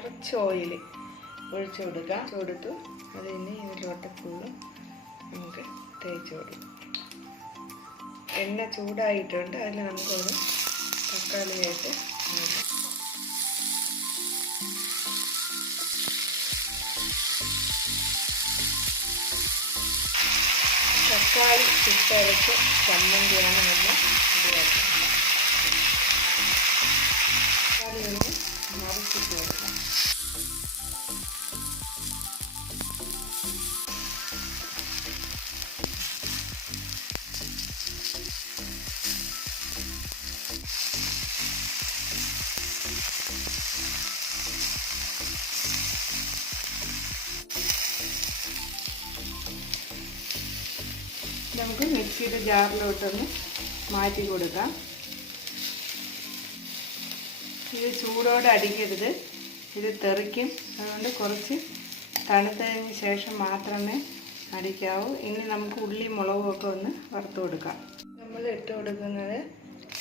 കുറച്ച് ഓയിൽ ഒഴിച്ചു കൊടുത്തു അതിന് ഇതിലോട്ട് ഫുള്ളും നമുക്ക് തേച്ച് കൊടുക്കും. എണ്ണ ചൂടായിട്ടുണ്ട്. അതിൽ നമുക്കൊരു തക്കാളിയായിട്ട് തക്കാളി ചുട്ടരച്ച് ചമ്മന്തിയാണ് നമ്മൾ ഉപയോഗിക്കുന്നത്. തക്കാളി ഒന്ന് മറിച്ചിട്ട് കൊടുക്കാം. നമുക്ക് മിക്സിയുടെ ജാറിലോട്ടൊന്ന് മാറ്റി കൊടുക്കാം. ഇത് ചൂടോടെ അടിക്കരുത്, ഇത് തെറിക്കും. അതുകൊണ്ട് കുറച്ച് തണുത്തതിന് ശേഷം മാത്രമേ അടിക്കാവൂ. ഇനി നമുക്ക് ഉള്ളി മുളകുമൊക്കെ ഒന്ന് വറുത്ത് കൊടുക്കാം. നമ്മൾ ഇട്ട് കൊടുക്കുന്നത്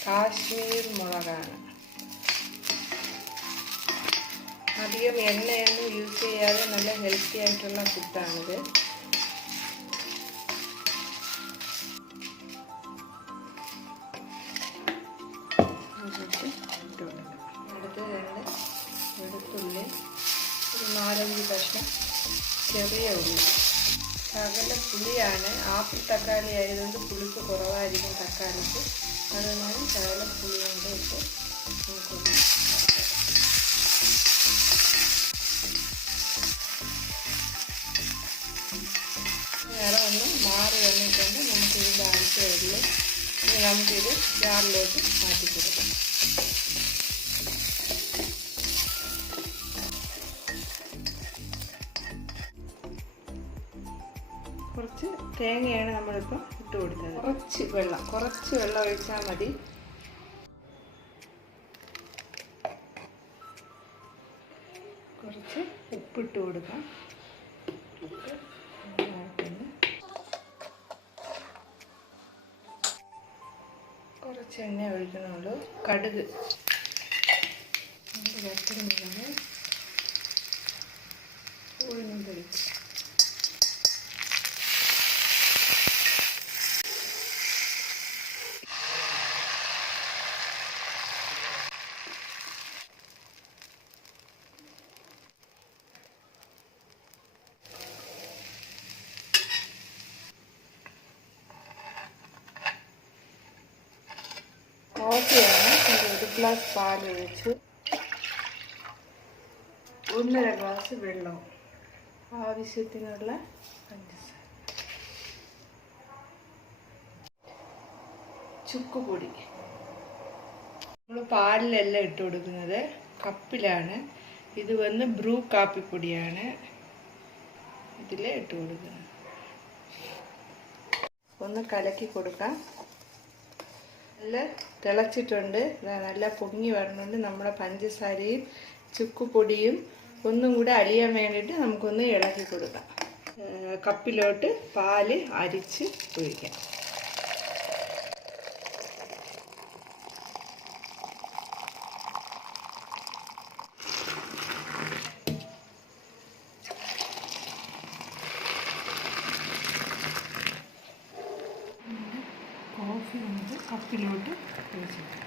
കാശ്മീർ മുളകാണ്. അധികം എണ്ണയൊന്നും യൂസ് ചെയ്യാതെ നല്ല ഹെൽത്തി ആയിട്ടുള്ള ഫുഡാണിത്. അടുത്ത് വെളുത്തുള്ളി, ഒരു 4-5 കഷ്ണം ചെറിയ ഉള്ളി, ശകല പുളിയാണ്. ആപ്പിൾ തക്കാളി ആയതുകൊണ്ട് പുളിപ്പ് കുറവായിരിക്കും തക്കാളിക്ക്. അതുകൊണ്ടാണ് ശകല പുളി കൊണ്ട് ഇപ്പോൾ നമുക്കൊന്ന് നിറം ഒന്ന് മാറി വന്നിട്ടുണ്ട്. നമുക്കിതിൻ്റെ ആവശ്യമുള്ളൂ. ഇനി നമുക്കിത് ജാറിലോട്ട് മാറ്റി കൊടുക്കാം. കുറച്ച് തേങ്ങയാണ് നമ്മളിപ്പോൾ ഇട്ട് കൊടുത്തത്. കുറച്ച് വെള്ളം ഒഴിച്ചാൽ മതി. കുറച്ച് ഉപ്പിട്ട് കൊടുക്കാം. കുറച്ച് എണ്ണ ഒഴിക്കണുള്ളൂ. കടുക്, വറ്റൽമുളക്, ഉഴുന്നുപരിപ്പ്, കോഫിയാണ്. 1 ഗ്ലാസ് പാൽ ഒഴിച്ചു, 1.5 ഗ്ലാസ് വെള്ളവും, ആവശ്യത്തിനുള്ള പഞ്ചസാര, ചുക്കുപൊടി. നമ്മൾ പാലിലെല്ലാം ഇട്ട് കൊടുക്കുന്നത് കപ്പിലാണ്. ഇത് വന്ന് ബ്രൂ കാപ്പിപ്പൊടിയാണ് ഇതിൽ ഇട്ട് കൊടുക്കുന്നത്. ഒന്ന് കലക്കി കൊടുക്കാം. നല്ല തിളച്ചിട്ടുണ്ട്. നല്ല പൊങ്ങി വരുന്നുണ്ട്. നമ്മുടെ പഞ്ചസാരയും ചുക്കുപൊടിയും ഒന്നും കൂടെ അലിയാൻ വേണ്ടിയിട്ട് നമുക്കൊന്ന് ഇളക്കി കൊടുക്കാം. കപ്പിലോട്ട് പാല് അരിച്ച് ഒഴിക്കാം. കോഫി നമുക്ക് കപ്പിലോട്ട് ഒഴിച്ചിട്ട്